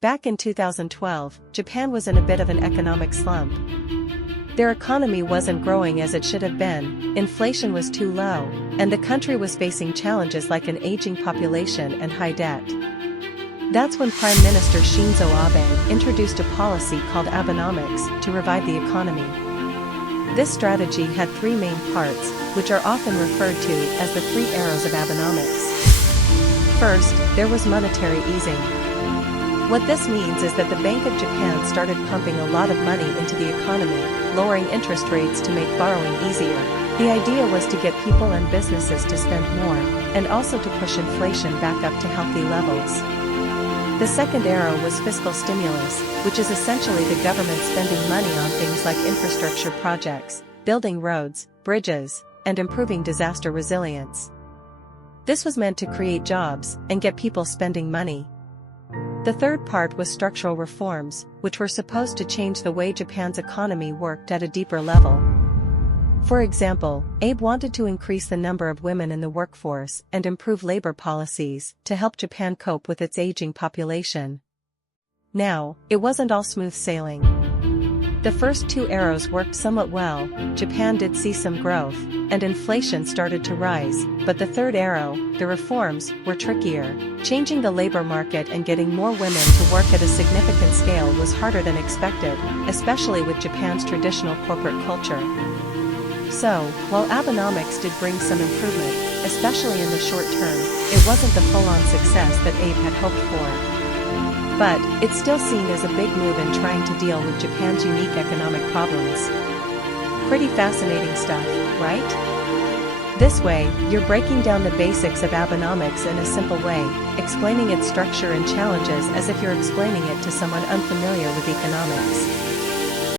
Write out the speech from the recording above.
Back in 2012, Japan was in a bit of an economic slump. Their economy wasn't growing as it should have been, inflation was too low, and the country was facing challenges like an aging population and high debt. That's when Prime Minister Shinzo Abe introduced a policy called Abenomics to revive the economy. This strategy had three main parts, which are often referred to as the three arrows of Abenomics. First, there was monetary easing. What this means is that the Bank of Japan started pumping a lot of money into the economy, lowering interest rates to make borrowing easier. The idea was to get people and businesses to spend more, and also to push inflation back up to healthy levels. The second arrow was fiscal stimulus, which is essentially the government spending money on things like infrastructure projects, building roads, bridges, and improving disaster resilience. This was meant to create jobs and get people spending money. The third part was structural reforms, which were supposed to change the way Japan's economy worked at a deeper level. For example, Abe wanted to increase the number of women in the workforce and improve labor policies to help Japan cope with its aging population. Now, it wasn't all smooth sailing. The first two arrows worked somewhat well, Japan did see some growth, and inflation started to rise, but the third arrow, the reforms, were trickier. Changing the labor market and getting more women to work at a significant scale was harder than expected, especially with Japan's traditional corporate culture. So, while Abenomics did bring some improvement, especially in the short term, it wasn't the full-on success that Abe had hoped for. But, it's still seen as a big move in trying to deal with Japan's unique economic problems. Pretty fascinating stuff, right? This way, you're breaking down the basics of Abenomics in a simple way, explaining its structure and challenges as if you're explaining it to someone unfamiliar with economics.